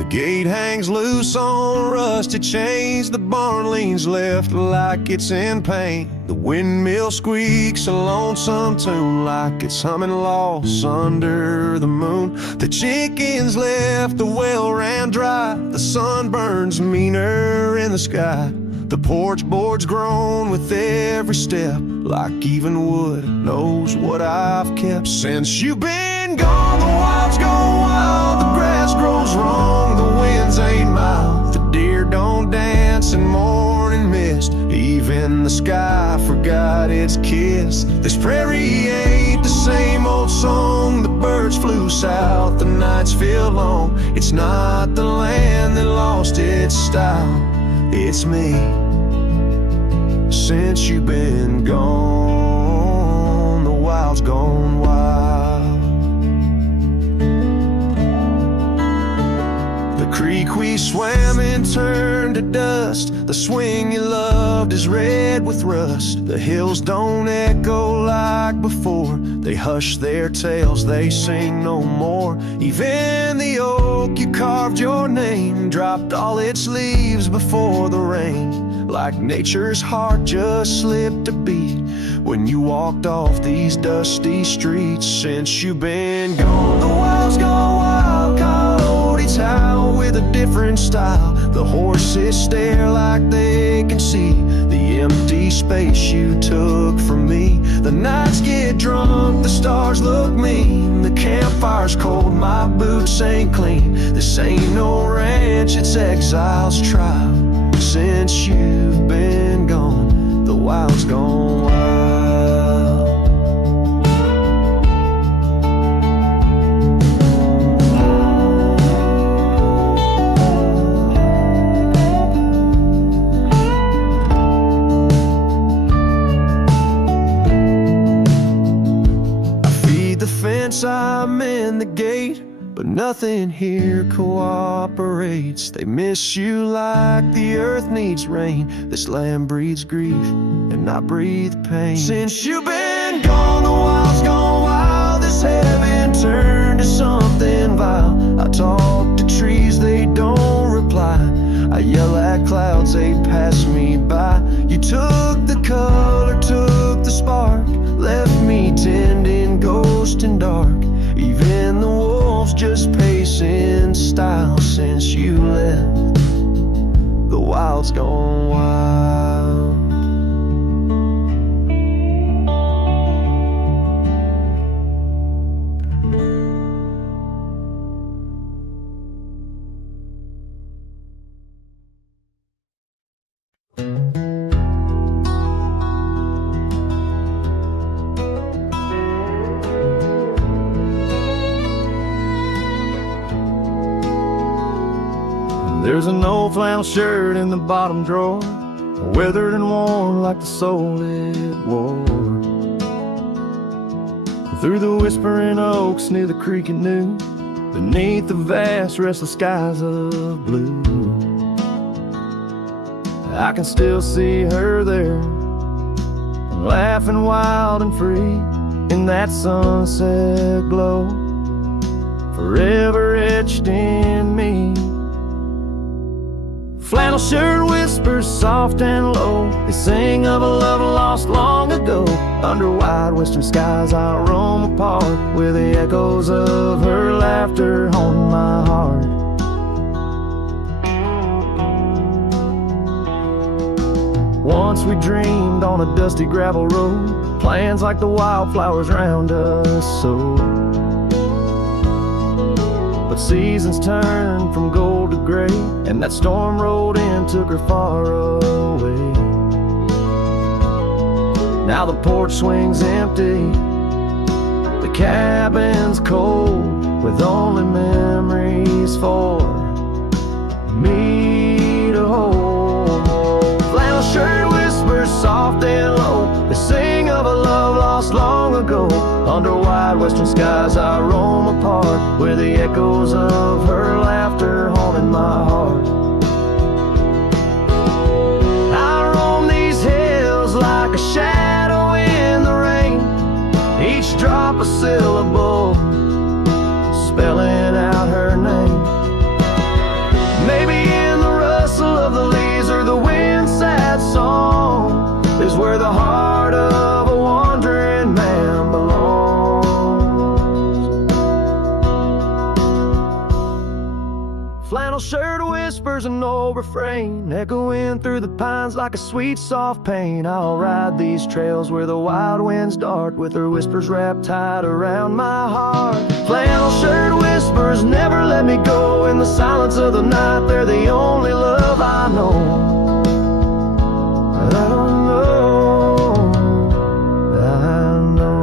The gate hangs loose on rusted chains. The barn leans left like it's in pain. The windmill squeaks a lonesome tune like it's humming lost under the moon. The chickens left, the well ran dry. The sun burns meaner in the sky. The porch boards groan with every step, like even wood knows what I've kept. Since you've been gone, the wild's gone wild. The grass grows wrong, the winds ain't mild. The deer don't dance in morning mist. Even the sky forgot its kiss. This prairie ain't the same old song. The birds flew south, the nights feel long. It's not the land that lost its style, it's me. Since you've been gone, the wild's gone wild. The creek we swam in turned to dust. The swing you loved is red with rust. The hills don't echo like before. They hush their tales, they sing no more. Even the oak you carved your name dropped all its leaves before the rain. Like nature's heart just slipped a beat when you walked off these dusty streets. Since you've been gone, the wild's gone wild. Coyotes howl with a different style. The horses stare like they can see the empty space you took from me. The nights get drunk, the stars look mean. The campfire's cold, my boots ain't clean. This ain't no ranch, it's exile's trial. Since you've been gone, the wild's gone wild. I feed the fence, I'm in the gate, but nothing here cooperates. They miss you like the earth needs rain. This land breeds grief, and I breathe pain. Since you've been gone, the wild's gone wild. This heaven turned to something vile. I talk to trees, they don't reply. I yell at clouds, they pass me by. You took the color, took the spark, left me tending ghost and dark. Even the wolves just pace in style. Since you left, the wild's gone wild. There's an old flannel shirt in the bottom drawer, weathered and worn like the soul it wore. Through the whispering oaks near the creek it knew, beneath the vast restless skies of blue, I can still see her there, laughing wild and free in that sunset glow, forever etched in me. Flannel shirt whispers soft and low, they sing of a love lost long ago. Under wide western skies I roam apart, with the echoes of her laughter haunting my heart. Once we dreamed on a dusty gravel road, plans like the wildflowers round us so. But seasons turned from gold to gray, and that storm rolled in, took her far away. Now the porch swings empty, the cabin's cold, with only memories for me to hold. Flannel shirt whispers soft and low, they sing of a love lost long ago. Under wide western skies I roam apart, where the echoes of her laughter haunted my heart. I roam these hills like a shadow in the rain, each drop a syllable, spelling out her name. old refrain echoing through the pines like a sweet soft pain. I'll ride these trails where the wild winds dart, with her whispers wrapped tight around my heart. Flannel shirt whispers never let me go. In the silence of the night, they're the only love I know. I don't know, I know.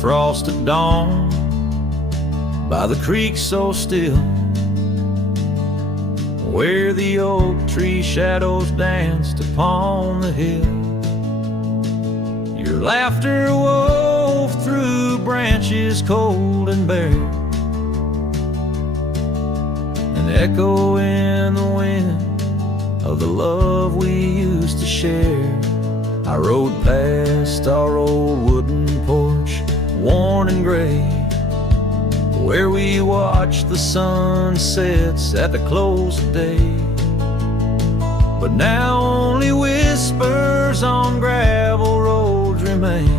Frost at dawn, by the creek so still, where the oak tree shadows danced upon the hill. Your laughter wove through branches cold and bare, an echo in the wind of the love we used to share. I rode past our old wooden porch, worn and gray, where we watched the sunsets at the close of day. But now only whispers on gravel roads remain,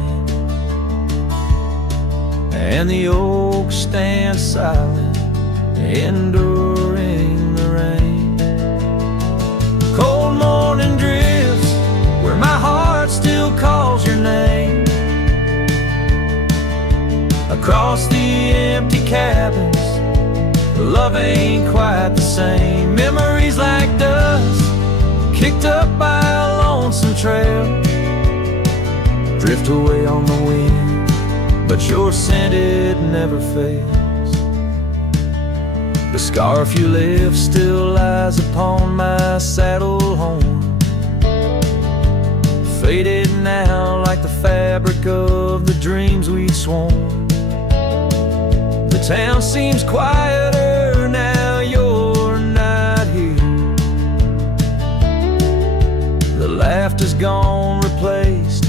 and the oak stands silent, enduring the rain. Cold morning drifts where my heart still calls your name. Across the empty cabins, love ain't quite the same. Memories like dust, kicked up by a lonesome trail, drift away on the wind, but your scent, it never fails. The scarf you left still lies upon my saddle horn, faded now like the fabric of the dreams we'd sworn. The town seems quieter now you're not here. The laughter's gone, replaced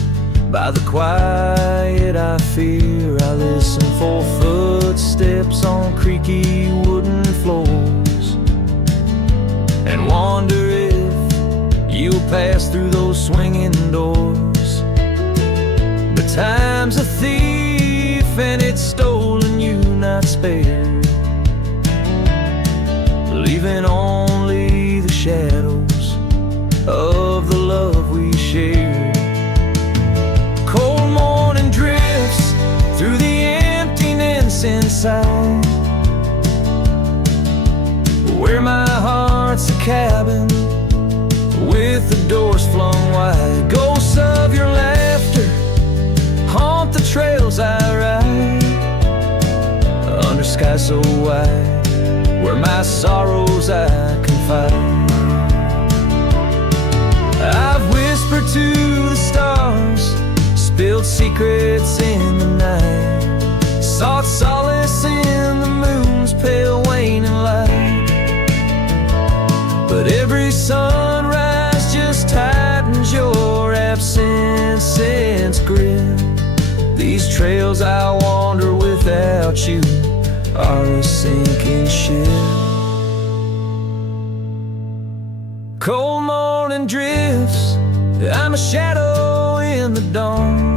by the quiet I fear. I listen for footsteps on creaky wooden floors, and wonder if you'll pass through those swinging doors. But time's a thief and it's stolen you not spared, leaving only the shadows of the love we shared. Cold morning drifts through the emptiness inside, where my heart's a cabin with the doors flung wide. Ghosts of your laughter haunt the trails I ride, under sky so wide, where my sorrows I confide. I've whispered to the stars, spilled secrets in the night, sought solace in the moon's pale waning light. But every sunrise just tightens your absence's grip. These trails I wander without you are a sinking ship. Cold morning drifts, I'm a shadow in the dawn,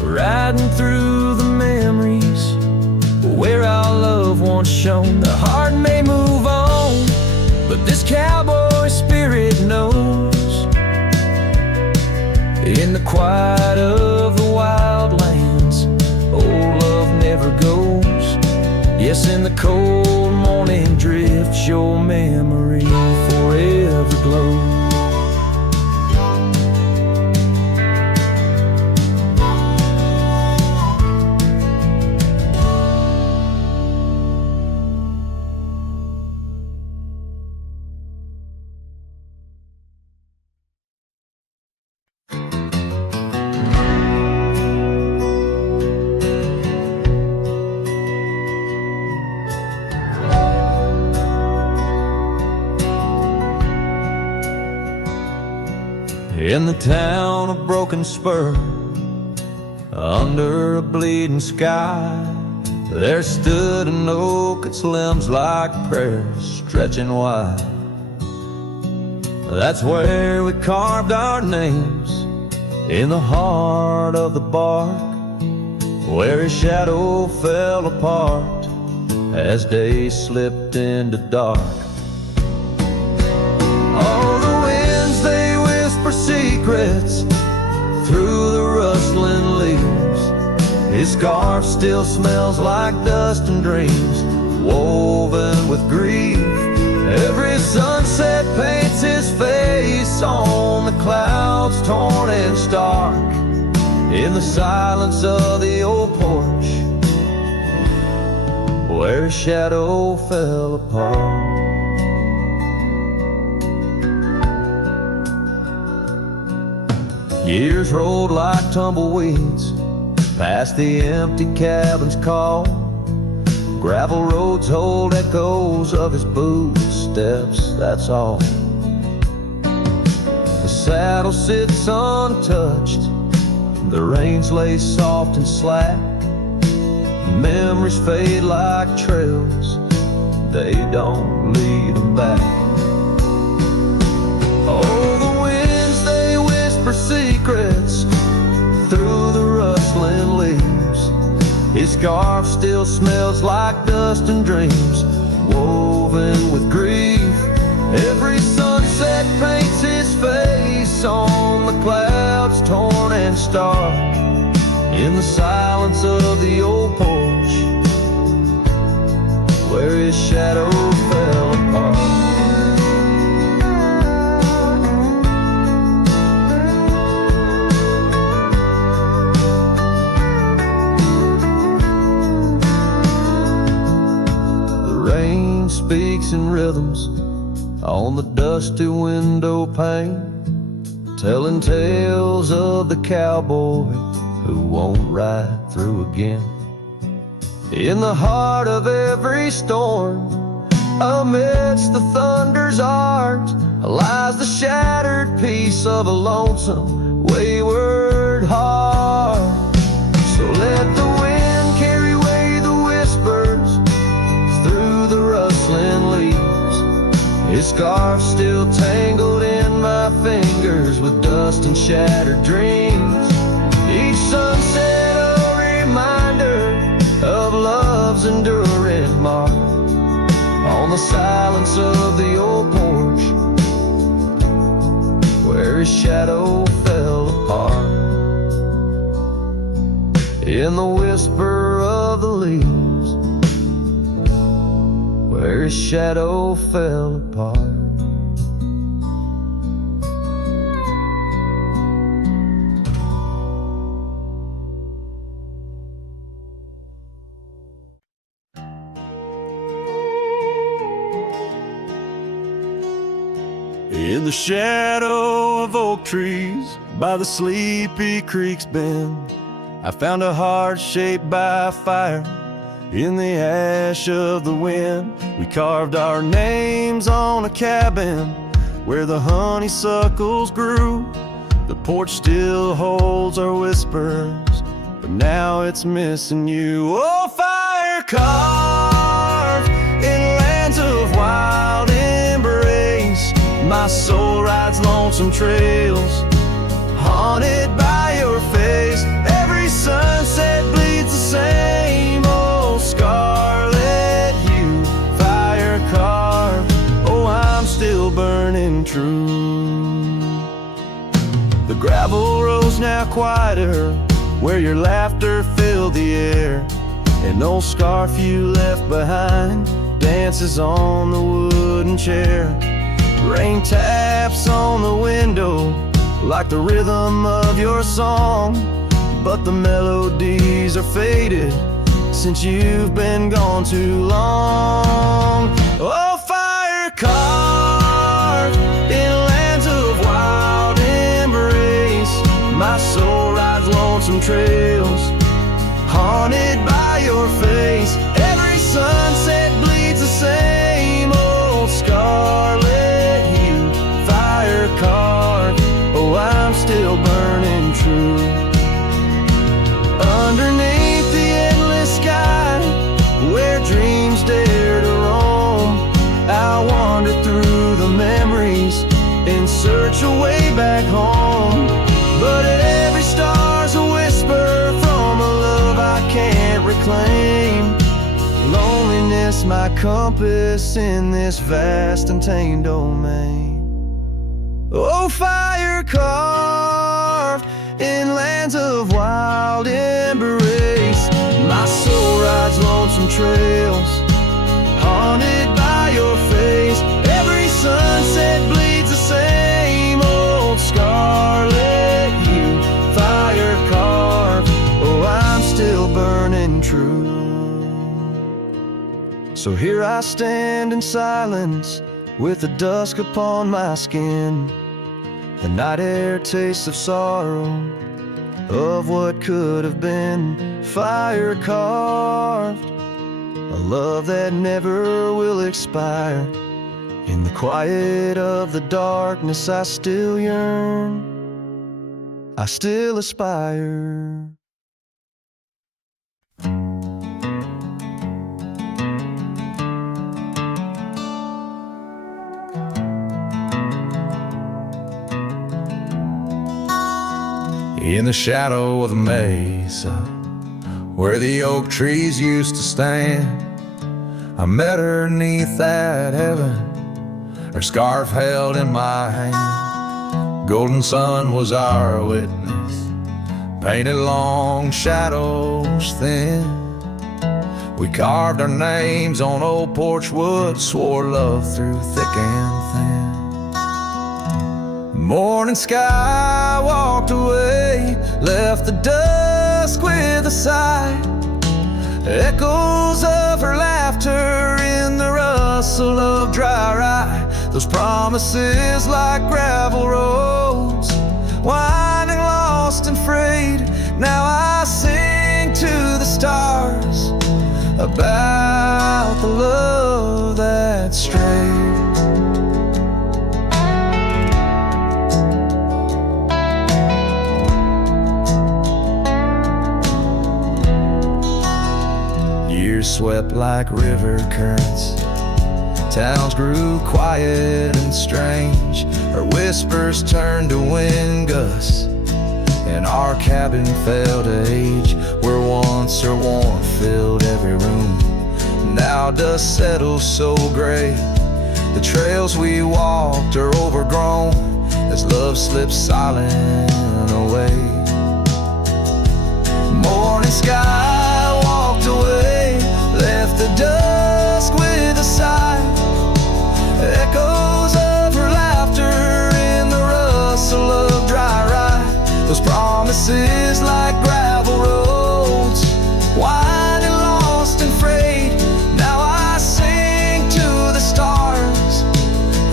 riding through the memories where our love once shone. The heart may move on, but this cowboy spirit knows, in the quiet of the wild lands, old love never goes. Yes, in the cold morning drifts, your memory forever glows. In the town of Broken Spur, under a bleeding sky, there stood an oak, its limbs like prayers stretching wide. That's where we carved our names, in the heart of the bark, where his shadow fell apart as day slipped into dark. Oh, the winds, they whisper secrets through the rustling leaves. His scarf still smells like dust and dreams, woven with grief. Every sunset paints his face on the clouds, torn and stark, in the silence of the old porch, where his shadow fell apart. Years rolled like tumbleweeds past the empty cabin's call. Gravel roads hold echoes of his footsteps, that's all. The saddle sits untouched, the reins lay soft and slack. Memories fade like trails, they don't lead them back. Oh, the winds, they whisper secrets through the rustling leaves. His scarf still smells like dust and dreams, woven with grief. Every sunset paints his face on the clouds, torn and stark, in the silence of the old porch, where his shadow fell apart. Speaks in rhythms on the dusty window pane, telling tales of the cowboy who won't ride through again. In the heart of every storm, amidst the thunder's art, lies the shattered piece of a lonesome, wayward heart. So let the wind carry away the whispers through the rustling leaves. His scarf still tangled in my fingers with dust and shattered dreams. Each sunset a reminder of love's enduring mark on the silence of the old porch, where his shadow fell apart. In the whisper of the leaves, where his shadow fell apart. In the shadow of oak trees by the sleepy creek's bend, I found a heart shaped by fire in the ash of the wind. We carved our names on a cabin where the honeysuckles grew. The porch still holds our whispers, but now it's missing you. Oh, fire carved in lands of wild embrace, my soul rides lonesome trails, haunted by your face. Every sunset bleeds the same old scarlet hue, fire carved. Oh, I'm still burning true. The gravel road's now quieter, where your laughter filled the air. An old scarf you left behind dances on the wooden chair. Rain taps on the window like the rhythm of your song, but the melodies are faded since you've been gone too long. Oh, fire carved in lands of wild embrace, my soul rides lonesome trails, haunted by your face. Every sunset bleeds the same old scarlet hue, fire carved. Oh, place my compass in this vast and tame domain. Oh, fire carved in lands of wild embrace, my soul rides lonesome trails, haunted by your face. Every sunset bleeds the same old scarlet hue, fire carved, oh, I'm still burning true. So here I stand in silence, with the dusk upon my skin. The night air tastes of sorrow, of what could have been. Fire carved, a love that never will expire. In the quiet of the darkness I still yearn, I still aspire. In the shadow of the mesa, where the oak trees used to stand, I met her 'neath that heaven, her scarf held in my hand. Golden sun was our witness, painted long shadows thin. We carved our names on old porch wood, swore love through thick and thin. Morning sky walked away, left the dusk with a sigh. Echoes of her laughter in the rustle of dry rye. Those promises like gravel roads, winding lost and frayed. Now I sing to the stars about the love that strayed. Years swept like river currents, towns grew quiet and strange. Her whispers turned to wind gusts, and our cabin fell to age. Where once her warmth filled every room, now dust settles so gray. The trails we walked are overgrown, as love slips silent away. Morning sky walked away, left the dusk with a sigh. Echoes of her laughter in the rustle of dry rye. Those promises like gravel roads, winding lost and frayed. Now I sing to the stars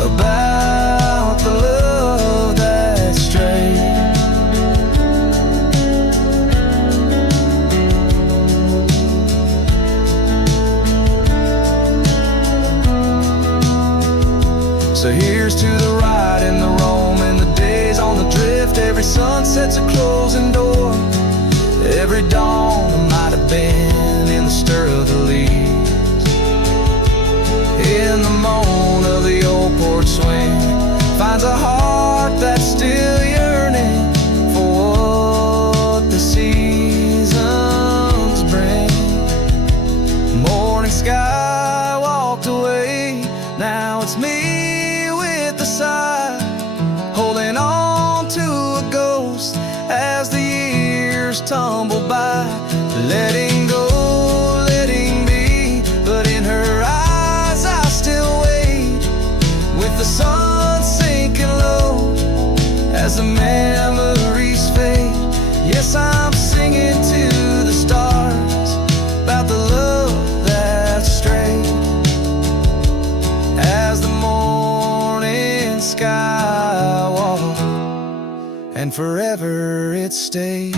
about the love that strayed. So here's to the ride and the roam and the days on the drift. Every sunset's a closing door, every dawn that might have been in the stir of the leaves. In the moan of the old porch swing finds a heart that's still yearning for what the seasons bring. Morning sky walked away, now it's me with the sigh, holding on to a ghost as the years tumble by. Letting go, letting be, but in her eyes I still wait, with the sun sinking low as the memories fade. Yes, I'm singing to the stars about the love that strayed. As the morning sky walked, and forever it stayed.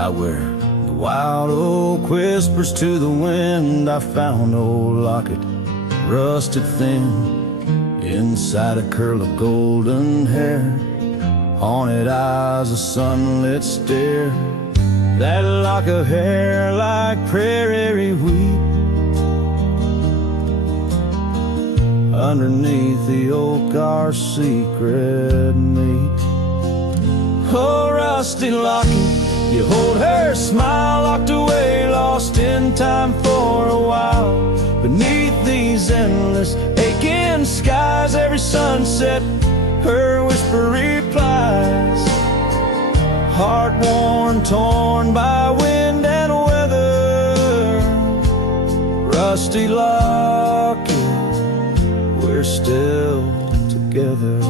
Out where the wild oak whispers to the wind, I found old locket, rusted thin Inside a curl of golden hair, haunted eyes, a sunlit stare. That lock of hair like prairie wheat. Underneath the oak our secret meet. Oh, rusty locket, you hold her smile, locked away, lost in time for a while. Beneath these endless aching skies, every sunset her whisper replies. Heart worn, torn by wind and weather. Rusty locket, we're still together.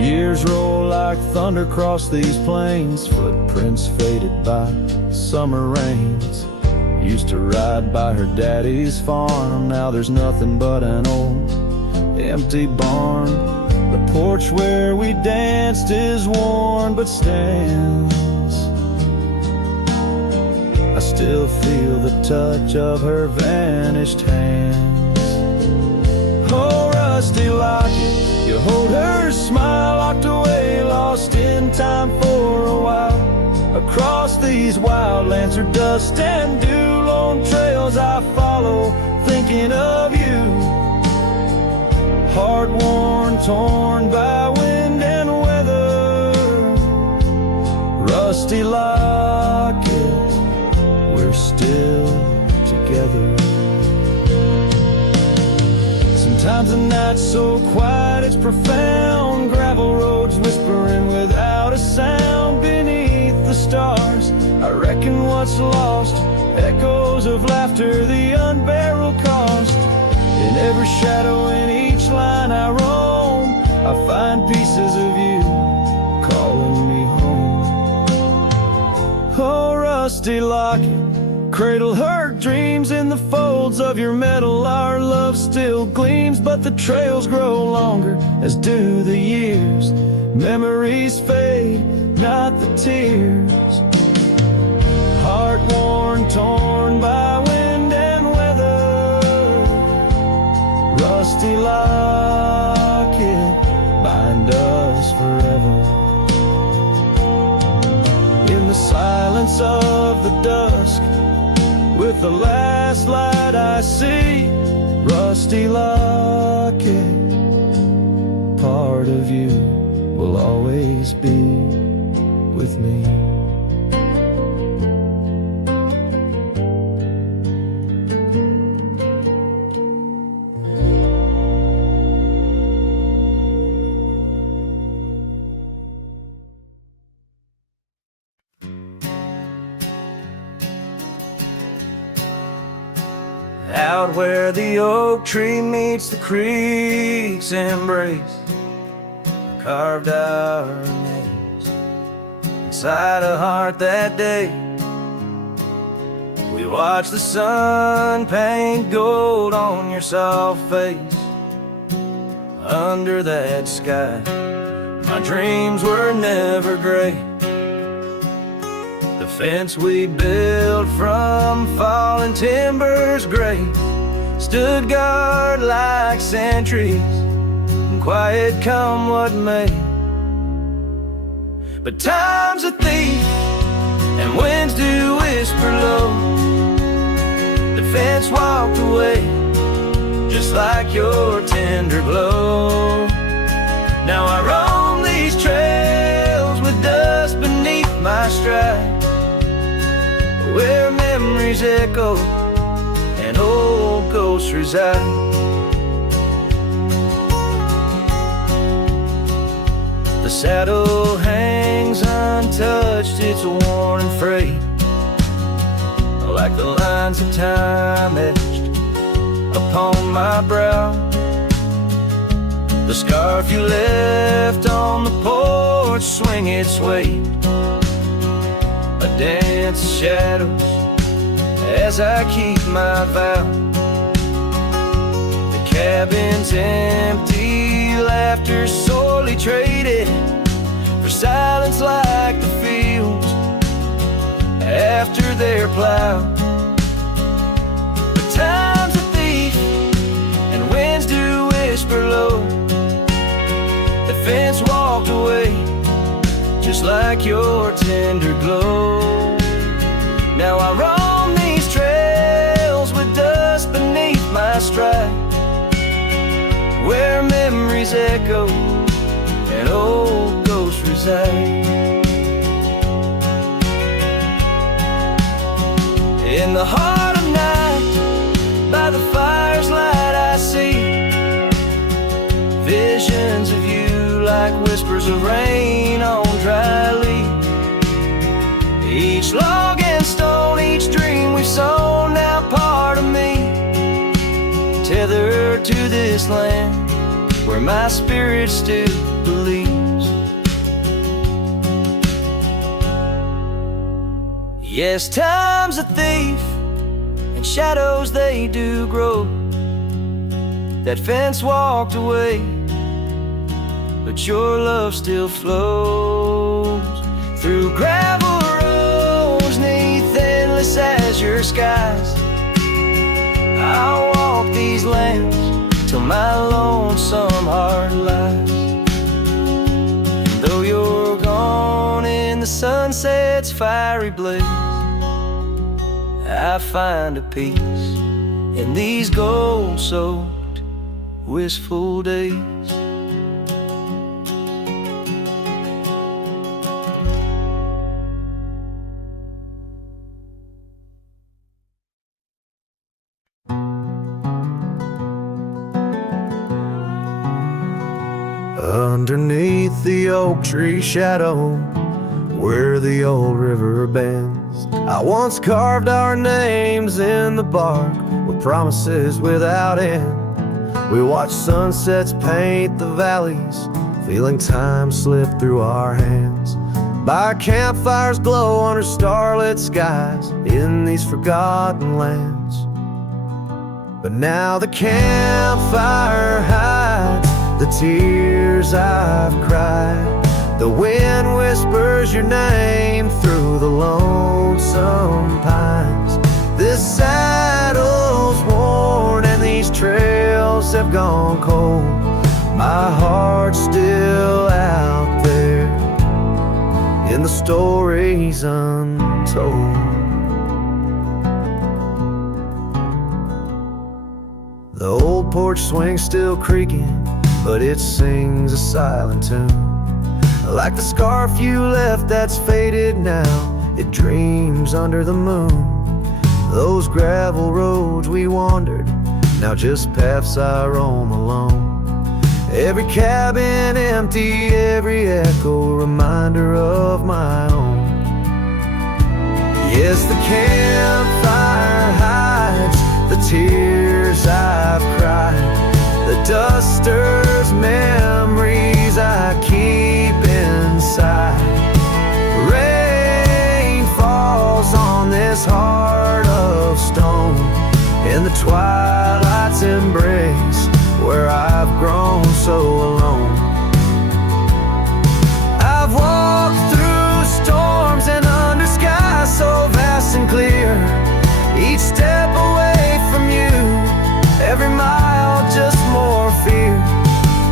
Years roll like thunder across these plains, footprints faded by summer rains. Used to ride by her daddy's farm, now there's nothing but an old empty barn. The porch where we danced is worn but stands. I still feel the touch of her vanished hands. Oh, rusty locket, you hold her smile, locked away, lost in time for a while. Across these wildlands are dust and dew, lone trails I follow, thinking of you. Heart worn, torn by wind and weather. Rusty locket, we're still together. Sometimes the night's so quiet it's profound. Gravel roads whispering without a sound beneath the stars. I reckon what's lost, echoes of laughter, the unbearable cost. In every shadow, in each line I roam, I find pieces of you calling me home. Oh, rusty locket, cradle her dreams in the folds of your metal. Our love still gleams, but the trails grow longer, as do the years. Memories fade, not the tears. Heart worn, torn by wind and weather. Rusty locket, bind us forever. In the silence of the dusk, with the last light I see, rusty locket, part of you will always be with me. Out where the oak tree meets the creek's embrace, carved our names inside a heart that day. We watched the sun paint gold on your soft face. Under that sky, my dreams were never gray. The fence we built from fallen timbers gray stood guard like sentries, quiet come what may. But time's a thief and winds do whisper low. The fence walked away just like your tender glow. Now I roam these trails with dust beneath my stride, where memories echo and old ghosts reside. The saddle hangs untouched, it's worn and frayed, like the lines of time etched upon my brow. The scarf you left on the porch swing its weight, a dance of shadows as I keep my vow. The cabin's empty, laughter sorely traded for silence like the fields after their plow. fence walked away, just like your tender glow. Now I roam these trails with dust beneath my stride, where memories echo and old ghosts reside. In the heart of night, by the fire's light, I see visions of you like whispers of rain on dry leaves. Each log and stone, each dream we've sown, now part of me, tethered to this land where my spirit still believes. Yes, time's a thief, and shadows they do grow. That fence walked away, but your love still flows through gravel roads, neath endless azure skies. I'll walk these lands till my lonesome heart lies. And though you're gone in the sunset's fiery blaze, I find a peace in these gold-soaked, wistful days. Underneath the oak tree shadow, where the old river bends, I once carved our names in the bark with promises without end. We watched sunsets paint the valleys, feeling time slip through our hands. By campfires glow under starlit skies in these forgotten lands. But now the campfire hides the tears I've cried. The wind whispers your name through the lonesome pines. This saddle's worn and these trails have gone cold. My heart's still out there in the stories untold. The old porch swing's still creaking, but it sings a silent tune. Like the scarf you left that's faded now, it dreams under the moon. Those gravel roads we wandered, now just paths I roam alone. Every cabin empty, every echo reminder of my own. Yes, the campfire hides the tears I've cried, the duster's memories I keep inside. Rain falls on this heart of stone, in the twilight's embrace where I've grown so alone. I've walked through storms and under skies so vast and clear, each step away from you, every mile just more fear.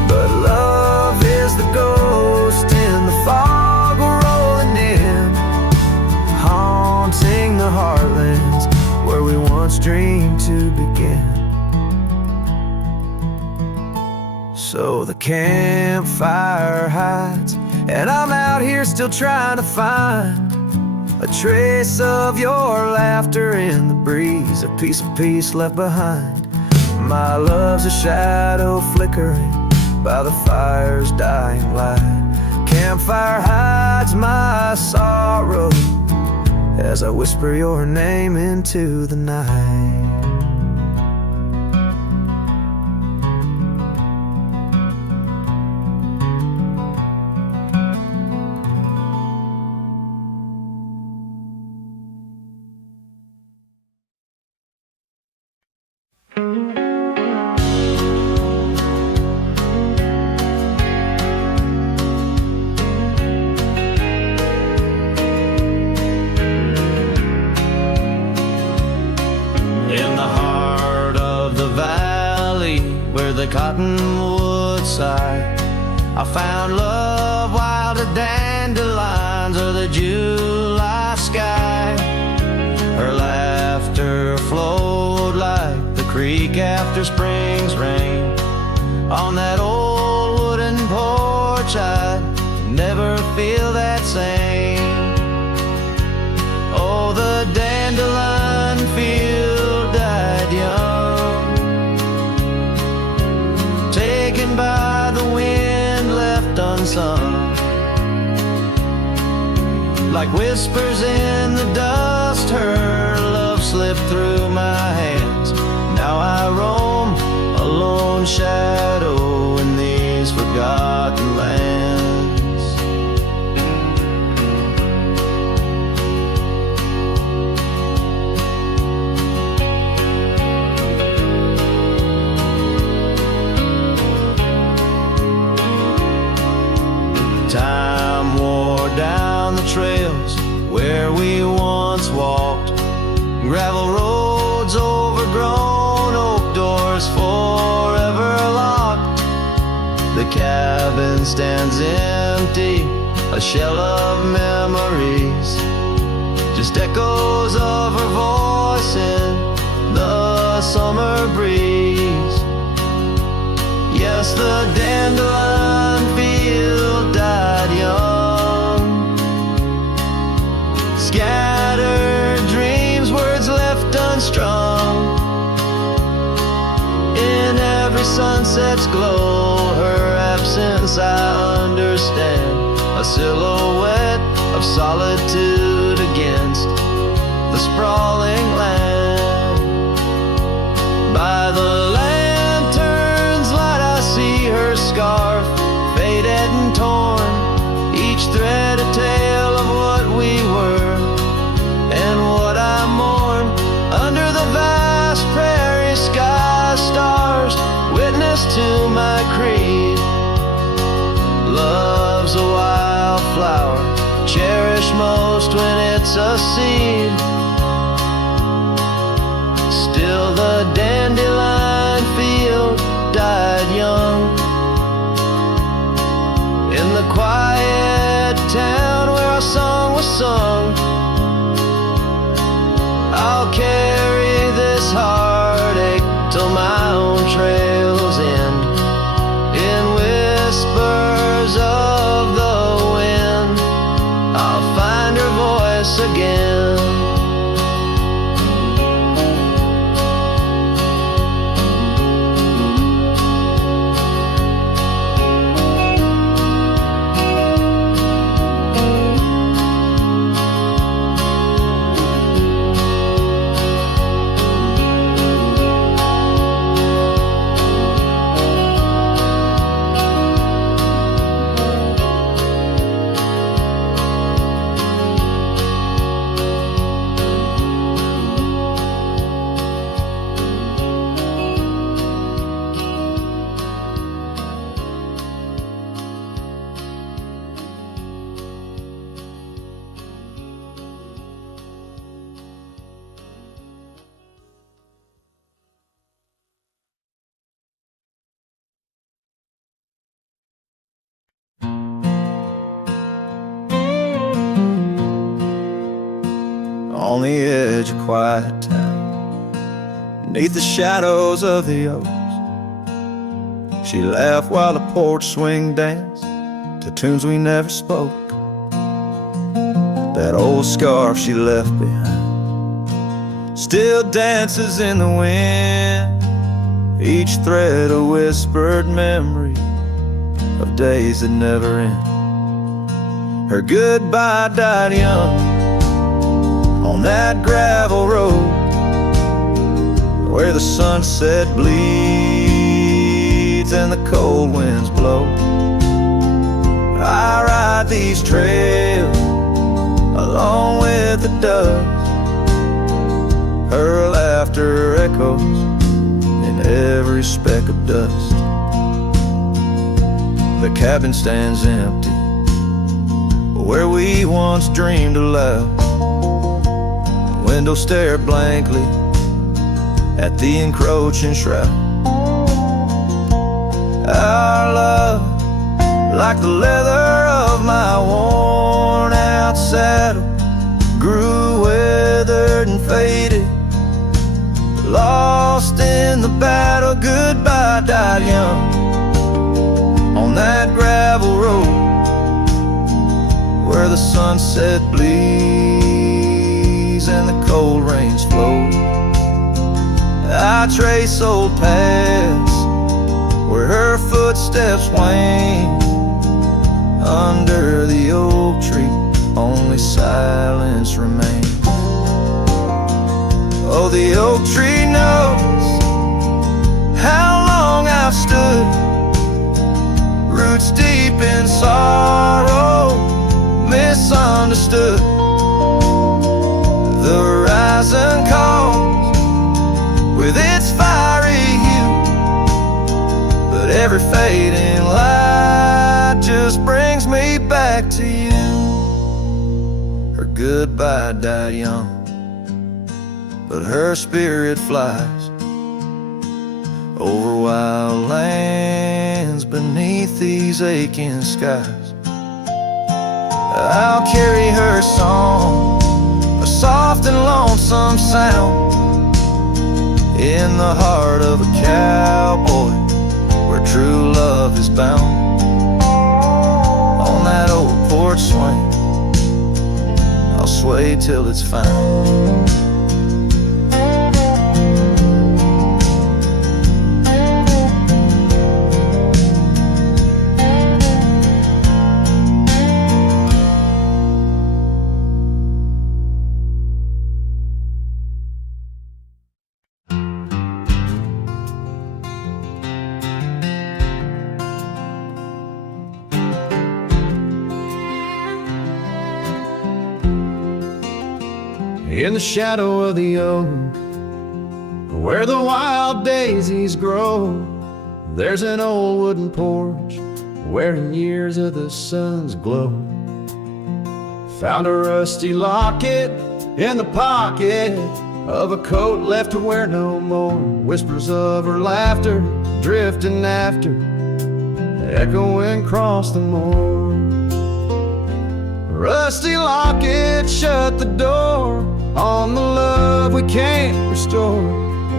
But love is the ghost in the fog rolling in, haunting the heartlands where we once dreamed to begin. So the campfire hides, and I'm out here still trying to find a trace of your laughter in the breeze, a piece of peace left behind. My love's a shadow flickering by the fire's dying light. Campfire hides my sorrow as I whisper your name into the night. The cottonwood sigh, I found love wild as dandelions or the July sky. Her laughter flowed like the creek after spring's rain. On that old wooden porch I'd never feel that same. Oh, the dandelion field died young, taken by the wind, left unsung. Like whispers in the dust, her love slipped through my hands. Now I roam a lone shadow in these forgotten lands. Time wore down the trails where we once walked, gravel roads overgrown, oak doors forever locked. The cabin stands empty, a shell of memories, just echoes of her voice in the summer breeze. Yes, the dandelion field died young, scattered dreams, words left unstrung. In every sunset's glow, her absence I understand, a silhouette of solitude against the sprawling land. By the lantern's light I see her scarf, faded and torn, each thread a tale of what we were and what I mourn. Under the vast prairie sky, stars witness to my creed. Love's a wildflower, cherished most when it's a seed. Still the dandelion field died young, in the quiet town where our song was sung. I'll carry this heartache till my own trails end, in whispers of the wind I'll find her voice again. On the edge of quiet town, beneath the shadows of the oaks, she laughed while the porch swing danced to tunes we never spoke. That old scarf she left behind still dances in the wind, each thread a whispered memory of days that never end. Her goodbye died young on that gravel road where the sunset bleeds and the cold winds blow. I ride these trails along with the dust, her laughter echoes in every speck of dust. The cabin stands empty where we once dreamed aloud. Windows stare blankly at the encroaching shroud. Our love like the leather of my worn out saddle grew weathered and faded. Lost in the battle, goodbye died young on that gravel road where the sunset bleeds and the cold rains flow. I trace old paths where her footsteps wane. Under the oak tree, only silence remains. Oh, the oak tree knows how long I've stood, roots deep in sorrow, misunderstood. The horizon calls with its fiery hue, but every fading light just brings me back to you. Her goodbye died young, but her spirit flies over wild lands beneath these aching skies. I'll carry her song, a soft and lonesome sound, in the heart of a cowboy where true love is bound. On that old porch swing, I'll sway till it's found. In the shadow of the oak, where the wild daisies grow, there's an old wooden porch wearing years of the sun's glow. Found a rusty locket in the pocket of a coat left to wear no more. Whispers of her laughter drifting after, echoing across the moor. Rusty locket shut the door on the love we can't restore.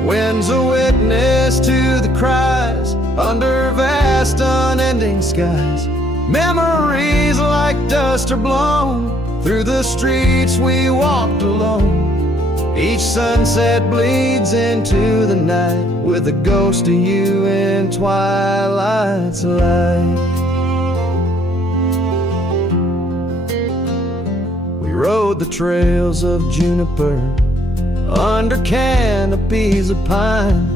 Wind's a witness to the cries under vast unending skies. Memories like dust are blown through the streets we walked alone. Each sunset bleeds into the night with a ghost of you in twilight's light. We rode the trails of juniper under canopies of pine,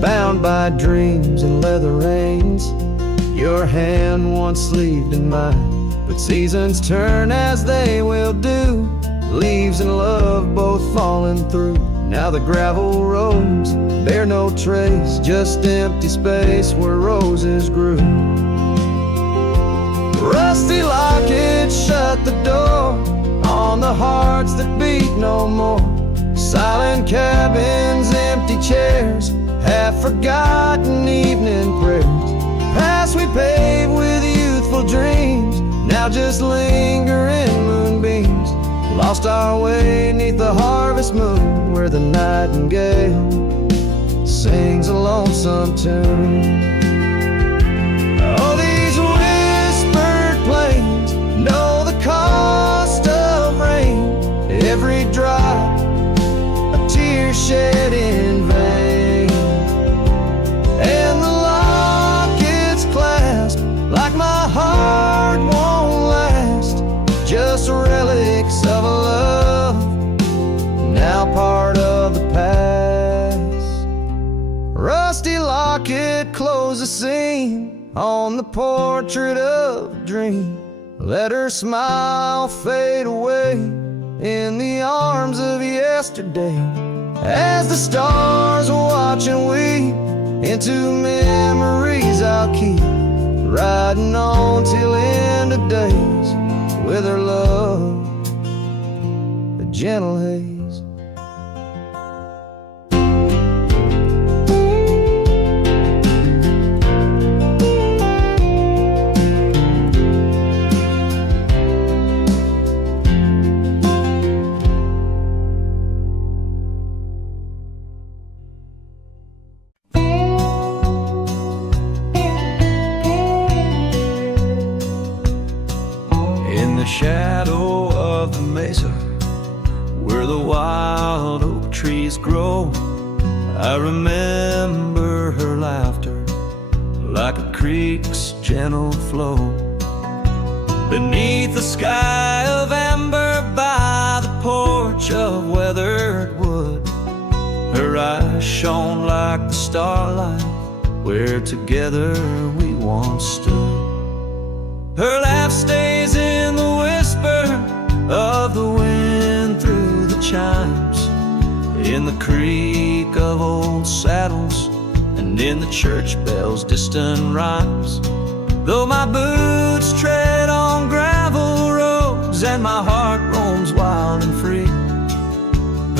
bound by dreams and leather reins. Your hand once sleeved in mine, but seasons turn as they will do. Leaves and love both falling through. Now the gravel roads bear no trace, just empty space where roses grew. Rusty locket shut the door on the hearts that beat no more. Silent cabins, empty chairs, half-forgotten evening prayers. Past we paved with youthful dreams, now just linger in moonbeams. Lost our way 'neath the harvest moon, where the nightingale sings a lonesome tune. Oh, these whispered plains know the cost of rain. Every drop a tear shed in vain, and the locket's clasp like my heart won't last. Just relics of a love now part of the past. Rusty locket, close the seam on the portrait of a dream. Let her smile fade away in the arms of yesterday, as the stars watch and weep into memories I'll keep, riding on till end of days with her love, a gentle haze. shadow of the mesa where the wild oak trees grow, I remember her laughter like a creek's gentle flow. Beneath the sky of amber by the porch of weathered wood, her eyes shone like the starlight where together we once stood. Her laugh stays in the whisper of the wind through the chimes, in the creak of old saddles, and in the church bells' distant rhymes. Though my boots tread on gravel roads and my heart roams wild and free,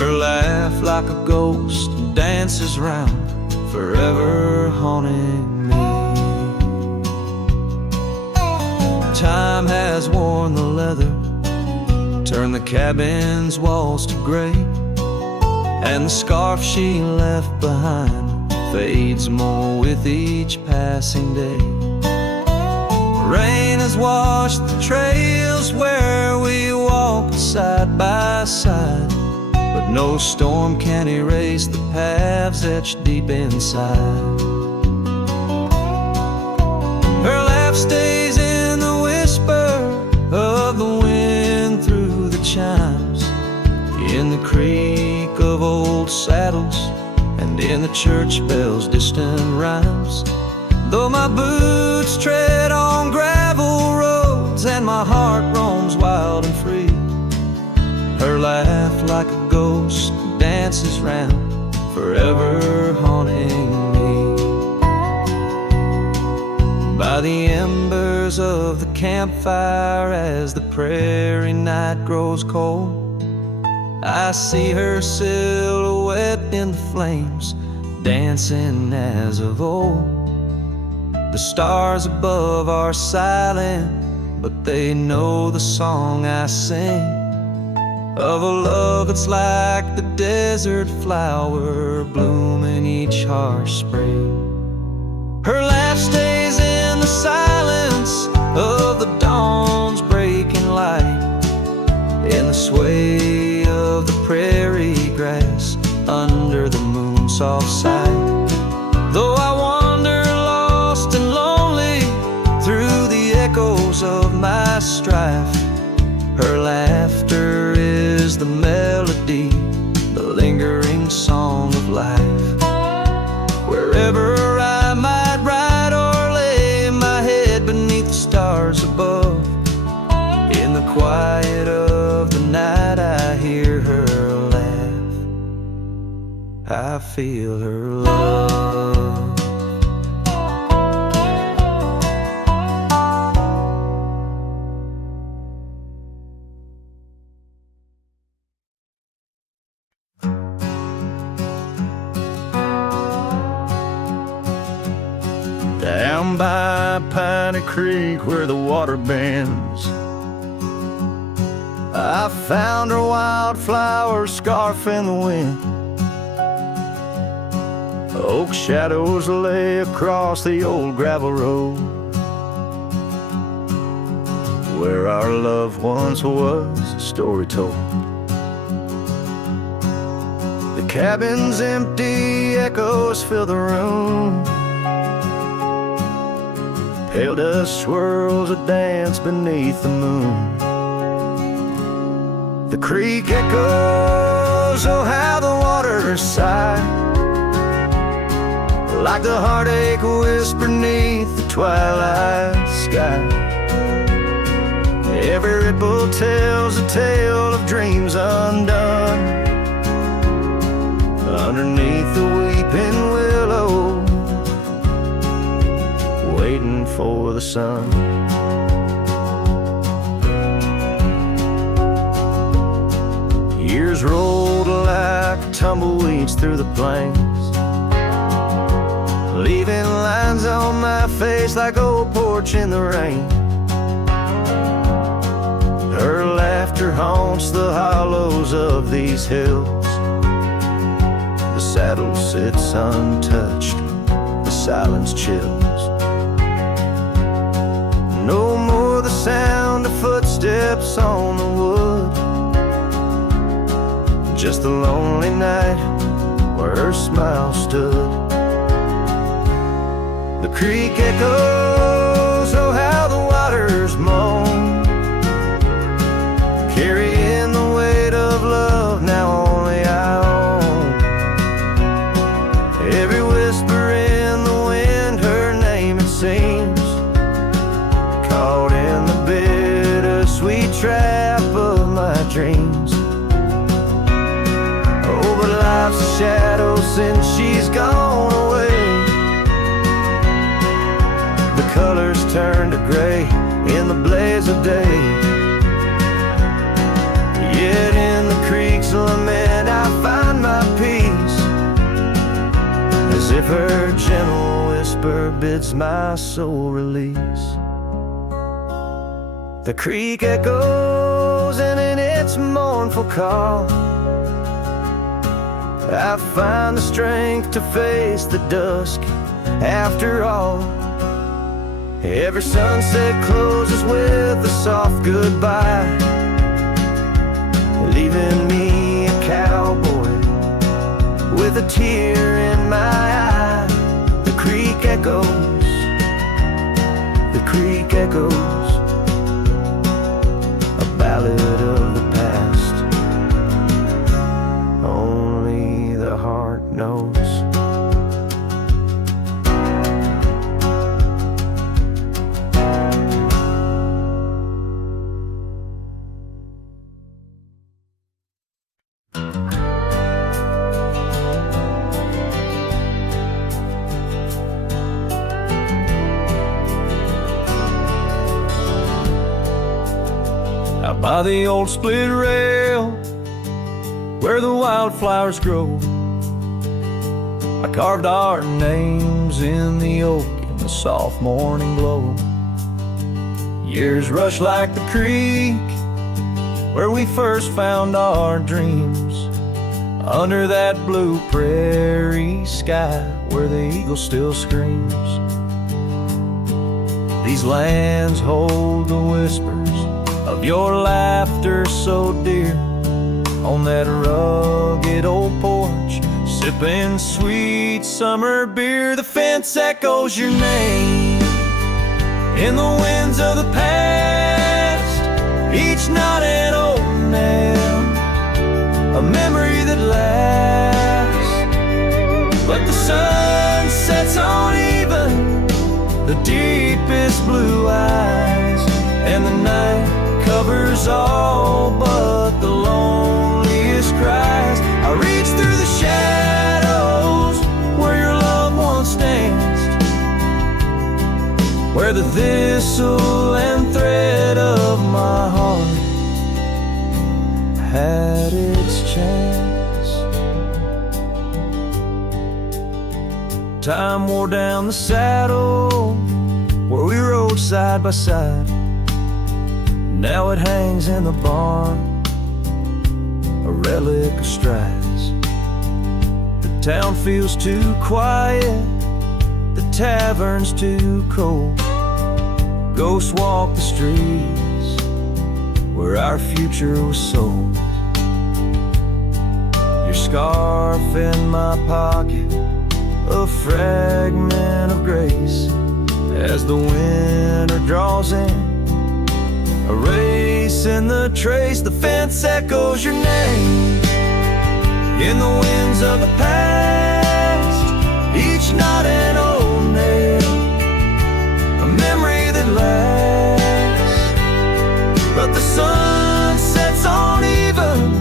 her laugh like a ghost dances round, forever haunting me. Time has worn the leather, turned the cabin's walls to gray, and the scarf she left behind fades more with each passing day. Rain has washed the trails where we walked side by side, but no storm can erase the paths etched deep inside. Her laugh stays in the whisper of the wind through the chimes, in the creak of old saddles, and in the church bells' distant rhymes. Though my boots tread on gravel roads and my heart roams wild and free, her laugh like a ghost dances round, forever haunting me. By the embers of the campfire as the prairie night grows cold, I see her silhouette in the flames, dancing as of old. The stars above are silent, but they know the song I sing, of a love that's like the desert flower blooming each harsh spring. Her laugh stays in the silence of the dawn's breaking light, in the sway of the prairie grass under the moon's soft sight. Though I wander lost and lonely through the echoes of my strife, her laughter is the melody, the lingering song of life. Wherever I might ride or lay my head beneath the stars above, in the quiet of the night I hear her laugh, I feel her love. Down by Piney Creek where the water bends, I found her wildflower scarf in the wind. Oak shadows lay across the old gravel road where our love once was a story told. The cabin's empty, echoes fill the room. Pale dust swirls a dance beneath the moon. The creek echoes, oh how the water sigh, like the heartache whisper beneath the twilight sky. Every ripple tells a tale of dreams undone, underneath the weeping willow, waiting for the sun. Years rolled like tumbleweeds through the plains, leaving lines on my face like old porch in the rain. Her laughter haunts the hollows of these hills. The saddle sits untouched, the silence chills. No more the sound of footsteps footsteps on the wood. Just a lonely night where her smile stood. The creek echoes, oh how the waters moan, carrying the weight of love now only I own. Every whisper in the wind, her name it seems, caught in the bittersweet trap of my dreams. Oh, but life's a shadow since she's gone away. The colors turn to gray in the blaze of day. Yet in the creek's lament I find my peace, as if her gentle whisper bids my soul release. The creek echoes, and in its mournful call I find the strength to face the dusk. After all, every sunset closes with a soft goodbye, leaving me a cowboy with a tear in my eye. The creek echoes, the creek echoes, a ballad of the past only the heart knows. Out by the old split rail where the wildflowers grow, I carved our names in the oak in the soft morning glow. Years rush like the creek where we first found our dreams, under that blue prairie sky where the eagle still screams. These lands hold the whispers of your laughter so dear, on that rugged old porch, sipping sweet summer beer. The fence echoes your name in the winds of the past, each knot an old nail, a memory that lasts. But the sun sets on even the deepest blue eyes, and the night covers all but the loneliest cries. I reach through the shadows where your loved ones danced, where the thistle and thread of my heart had its chance. Time wore down the saddle where we rode side by side. Now it hangs in the barn, a relic of strides. The town feels too quiet, the tavern's too cold. Ghosts walk the streets where our future was sold. Your scarf in my pocket, a fragment of grace, as the winter draws in, a race in the trace. The fence echoes your name in the winds of the past, each knot an old nail, a memory that lasts. But the sun sets on even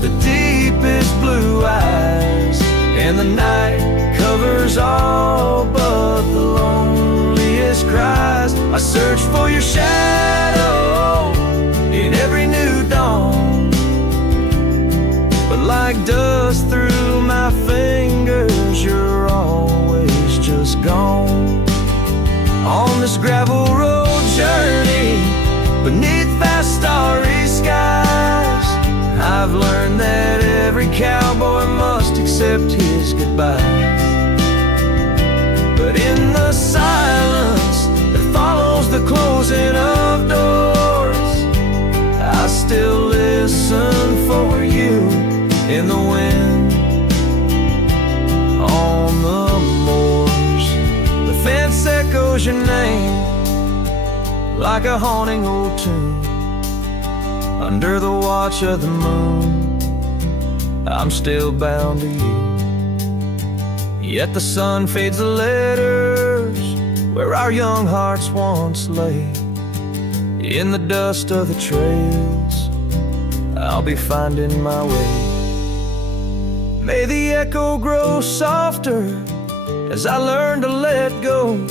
the deepest blue eyes, and the night covers all but the loneliest cries. I search for your shadow in every new dawn, but like dust through my fingers, you're always just gone. On this gravel road journey beneath vast starry skies, I've learned that every cowboy must accept his goodbyes. But in the silence that follows the closing of doors, echoes your name like a haunting old tune. Under the watch of the moon, I'm still bound to you. Yet the sun fades the letters where our young hearts once lay. In the dust of the trails, I'll be finding my way. May the echo grow softer as I learn to let go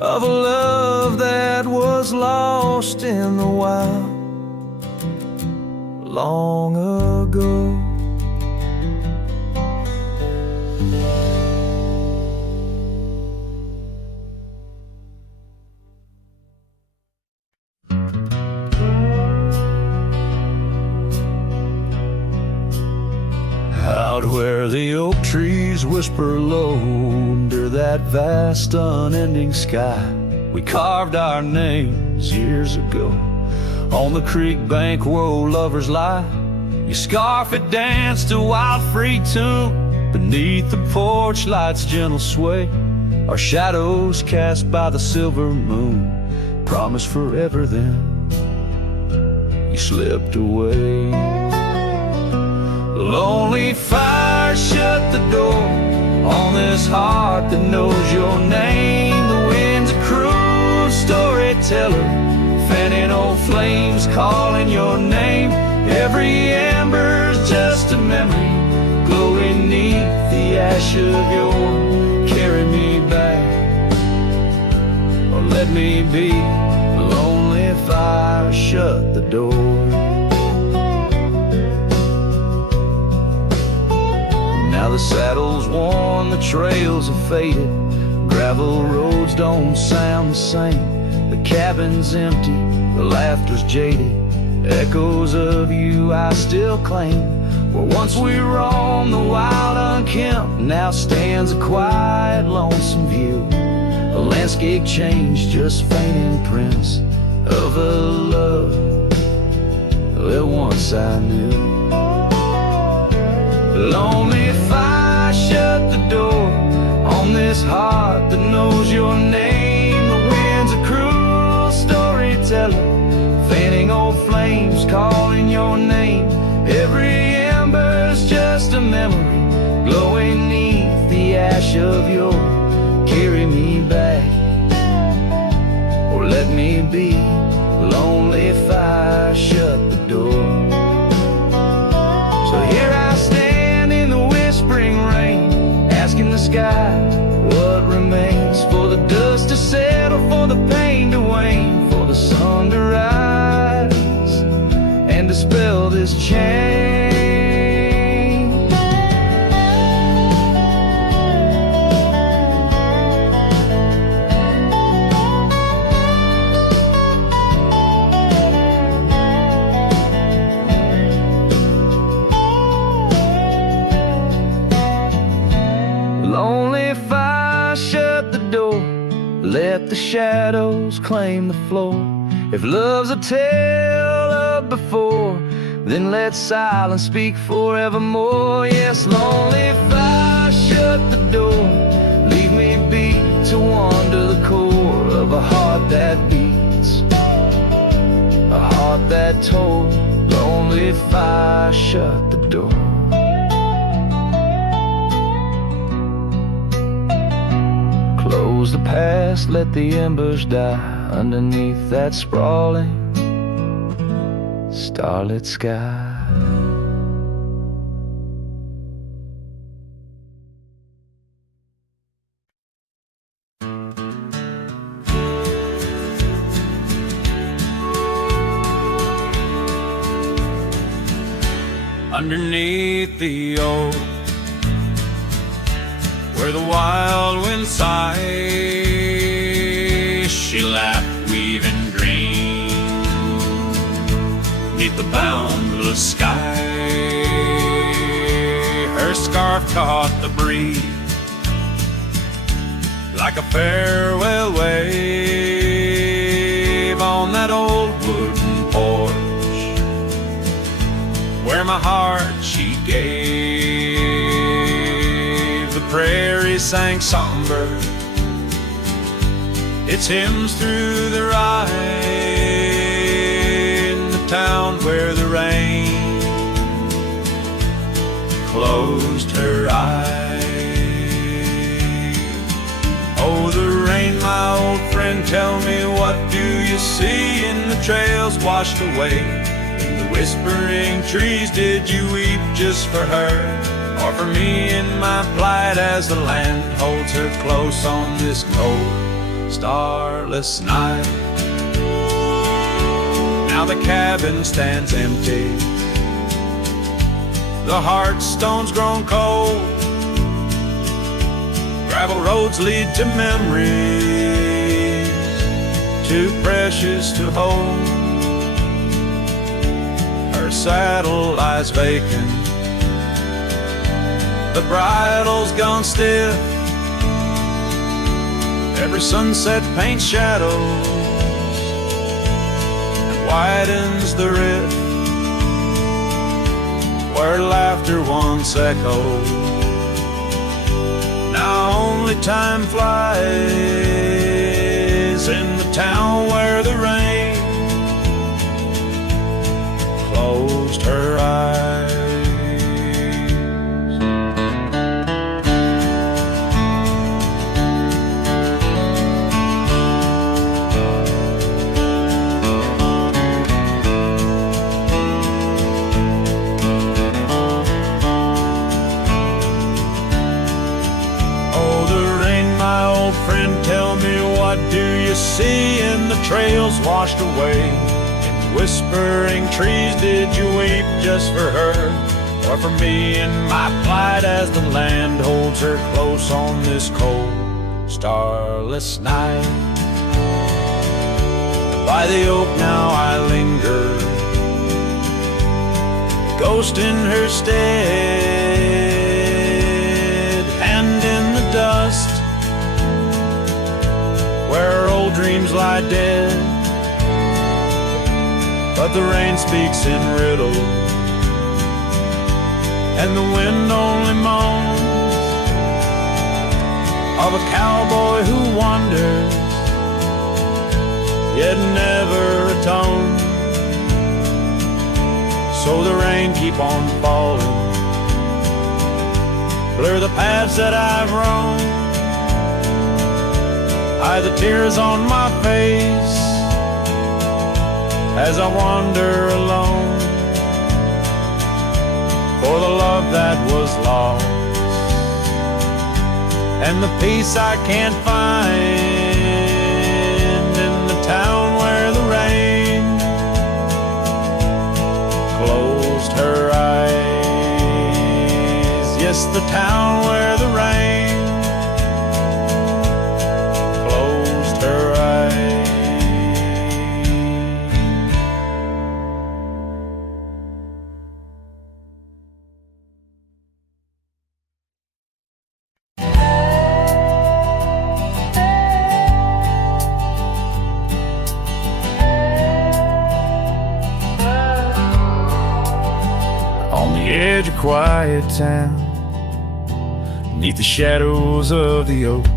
of a love that was lost in the wild long ago. Out where the oak trees whisper low under that vast unending sky, we carved our names years ago on the creek bank where old lovers lie. Your scarf it danced a wild free tune beneath the porch light's gentle sway. Our shadows cast by the silver moon promised forever, then you slipped away. Lonely fire shut the door on this heart that knows your name. The wind's a cruel storyteller, fanning old flames, calling your name. Every ember's just a memory, glowing neath the ash of your. Carry me back, or let me be. Lonely fire shut the door. Now the saddle's worn, the trails are faded, gravel roads don't sound the same. The cabin's empty, the laughter's jaded, echoes of you I still claim. Where once we roamed the wild unkempt, now stands a quiet, lonesome view. A landscape changed, just faint imprints of a love that once I knew. Lonely fire shut the door on this heart that knows your name. The wind's a cruel storyteller, fanning old flames, calling your name. Every ember's just a memory, glowing neath the ash of your. Carry me back, or let me be. Lonely fire shut the door. So here I stand in the whispering rain, asking the sky what remains. For the dust to settle, for the pain to wane, for the sun to rise and dispel this chain. Lonely fire shut the door, let the shadows claim the floor. If love's a tale of before, then let silence speak forevermore. Yes, lonely fire shut the door, leave me be to wander the core of a heart that beats, a heart that told. Lonely fire shut the door. Close the past, let the embers die underneath that sprawling starlit sky. Underneath the oak, where the wild wind sighs, she laughed, weaving green, neath the boundless sky. Her scarf caught the breeze like a farewell wave on that old wooden porch, where my heart she gave. The prairie sang songbird It's hymns through the rye in the town where the rain closed her eyes. Oh, the rain, my old friend, tell me, what do you see in the trails washed away? In the whispering trees, did you weep just for her, or for me in my plight, as the land holds her close on this cold, starless night? Now the cabin stands empty, the hearthstone's grown cold, gravel roads lead to memories too precious to hold. Her saddle lies vacant, the bridle's gone stiff, every sunset paints shadows and widens the rift where laughter once echoed. Now only time flies in the town where the rain closed her eyes. Tell me, what do you see in the trails washed away? In the whispering trees, did you weep just for her, or for me in my plight, as the land holds her close on this cold, starless night? By the oak now I linger, ghost in her stead, and in the dust where old dreams lie dead. But the rain speaks in riddles, and the wind only moans of a cowboy who wanders, yet never atones. So the rain keep on falling, blur the paths that I've roamed, hide the tears on my face as I wander alone for the love that was lost and the peace I can't find in the town where the rain closed her eyes. Yes, the town where the rain her eyes. On the edge of quiet town, beneath the shadows of the oaks,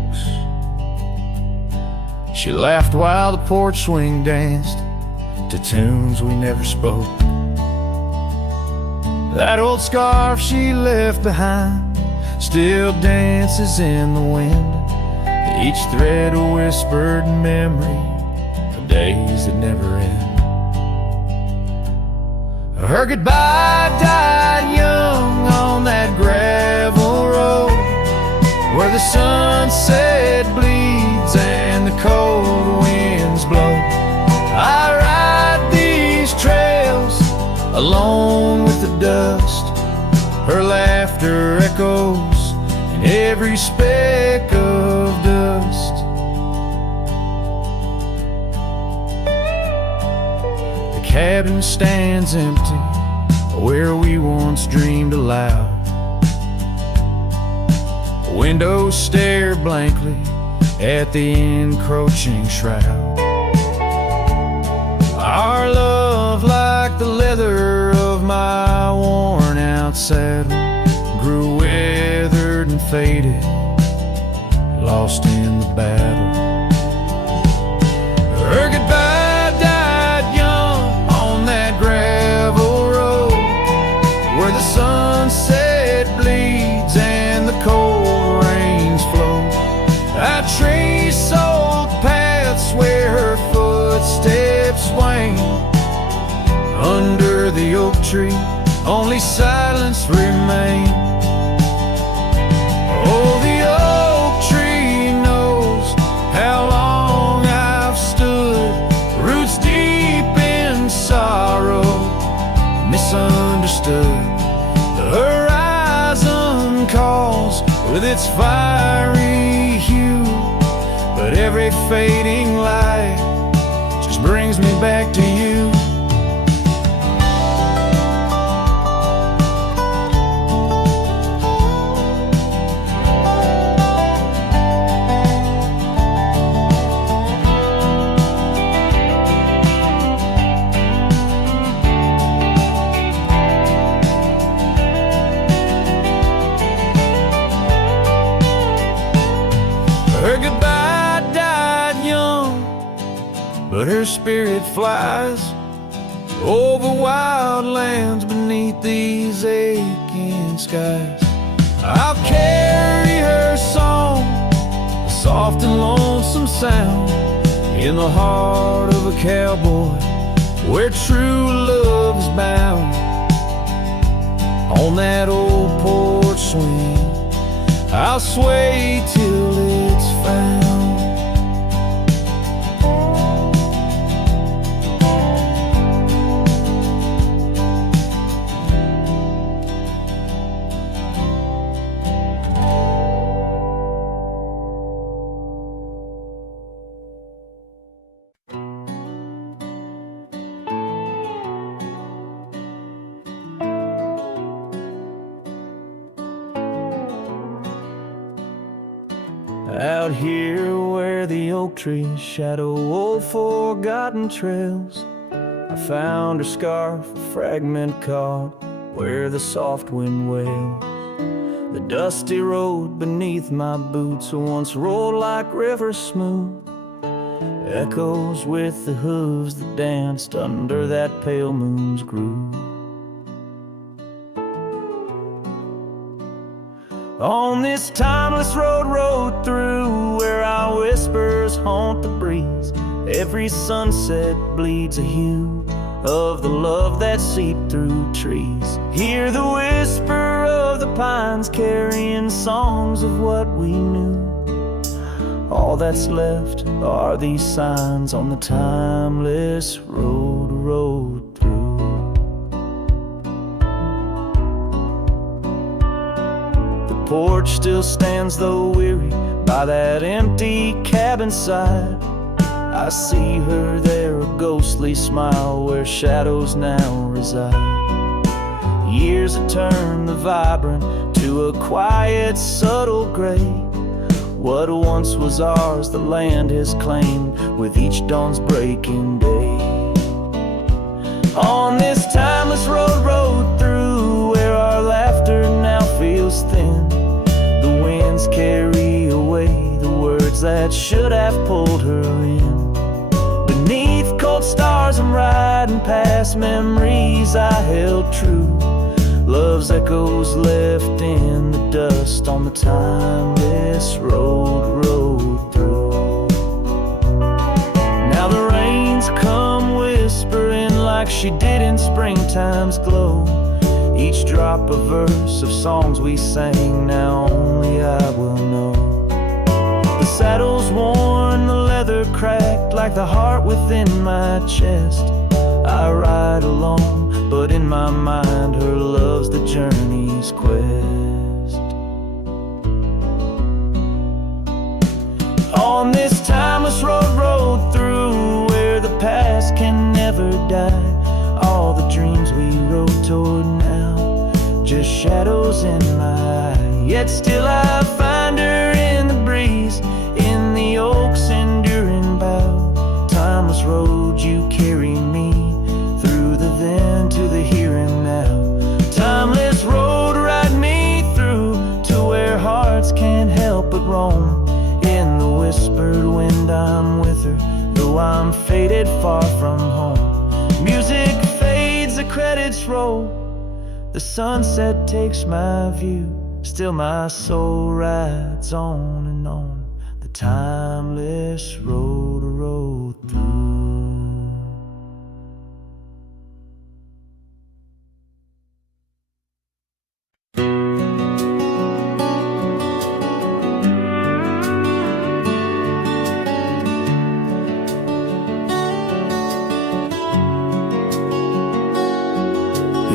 she laughed while the porch swing danced to tunes we never spoke. That old scarf she left behind still dances in the wind, each thread a whispered memory of days that never end. Her goodbye died young on that gravel road where the sunset bleeds and the cold winds blow. I ride these trails alone with the dust. Her laughter echoes in every speck of dust. The cabin stands empty where we once dreamed aloud. Windows stare blankly at the encroaching shroud. Our love, like the leather of my worn out saddle, grew weathered and faded, lost in the battle. notes swing under the oak tree, only silence remains. Oh, the oak tree knows how long I've stood, roots deep in sorrow, misunderstood. The horizon calls with its fiery hue, but every fading light just brings me back to you. Her goodbye died young, but her spirit flies over wild lands beneath these aching skies. I'll carry her song, a soft and lonesome sound, in the heart of a cowboy where true love is bound. On that old porch swing, I'll sway till it's found. Out here where the oak trees shadow old forgotten trails, I found her scarf, a fragment caught where the soft wind wails. The dusty road beneath my boots once rolled like rivers smooth, echoes with the hooves that danced under that pale moon's groove. On this timeless road, rode through where our whispers haunt the breeze. Every sunset bleeds a hue of the love that seeped through trees. Hear the whisper of the pines carrying songs of what we knew. All that's left are these signs on the timeless road, rode through. Porch still stands though weary by that empty cabin side. I see her there, a ghostly smile where shadows now reside. Years have turned the vibrant to a quiet, subtle gray. What once was ours, the land has claimed with each dawn's breaking day. On this timeless road, rode through where our laughter now feels thin. Carry away the words that should have pulled her in. Beneath cold stars I'm riding past memories I held true. Love's echoes left in the dust on the timeless road, rode through. Now the rains come whispering like she did in springtime's glow. Each drop a verse of songs we sang, now only I will know. The saddle's worn, the leather cracked like the heart within my chest. I ride alone, but in my mind her love's the journey's quest. On this timeless road, rode through where the past can never die. All the dreams we rode toward now, just shadows in my eye. Yet still I find her in the breeze, in the oak's enduring bough. Timeless road, you carry me through the then to the here and now. Timeless road, ride me through to where hearts can't help but roam. In the whispered wind I'm with her, though I'm faded far from home. Music fades, the credits roll, the sunset takes my view. Still my soul rides on and on, the timeless road, rode through.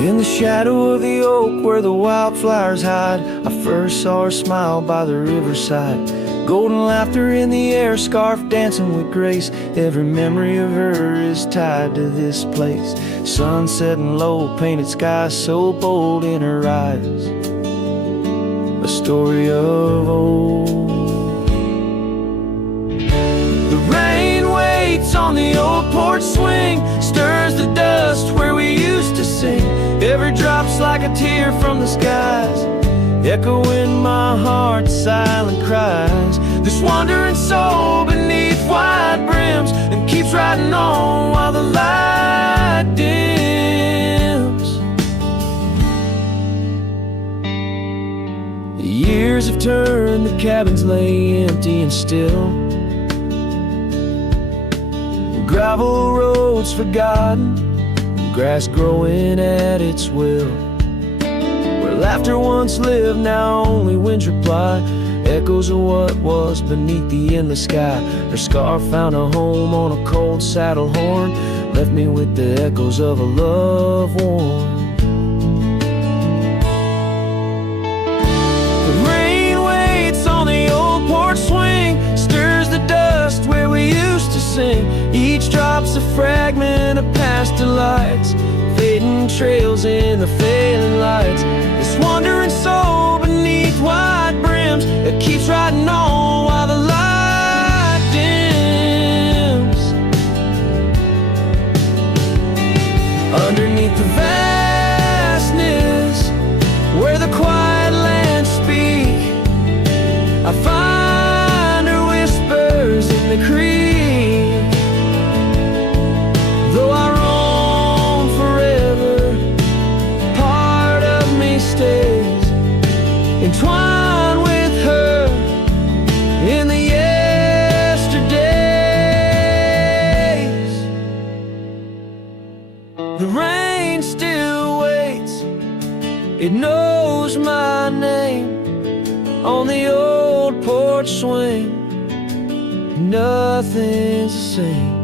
In the shadow of the oak where the wildflowers hide, I first saw her smile by the riverside. Golden laughter in the air, scarf dancing with grace. Every memory of her is tied to this place. Sun setting low, painted skies so bold in her eyes. A story of old. The rain waits on the old porch swing, stirs the dust where we used to sing. Every drop's like a tear from the skies, echo in my heart, silent cries. This wandering soul beneath wide brims, and keeps riding on while the light dims. The years have turned, the cabins lay empty and still. Gravel roads forgotten, grass growing at its will. Where laughter once lived, now only winds reply. Echoes of what was beneath the endless sky. Her scarf found a home on a cold saddle horn, left me with the echoes of a love worn. The rain waits on the old porch swing, stirs the dust where we used to sing. Each drop's a fragment of past delights, fading trails in the failing lights. This wandering soul beneath wide brims, it keeps riding on while the light dims. Underneath the vastness, where the quiet lands speak, I find her whispers in the creek. Though I roam forever, part of me stays entwined with her in the yesterdays. The rain still waits, it knows my name on the old porch swing. Nothing's the same.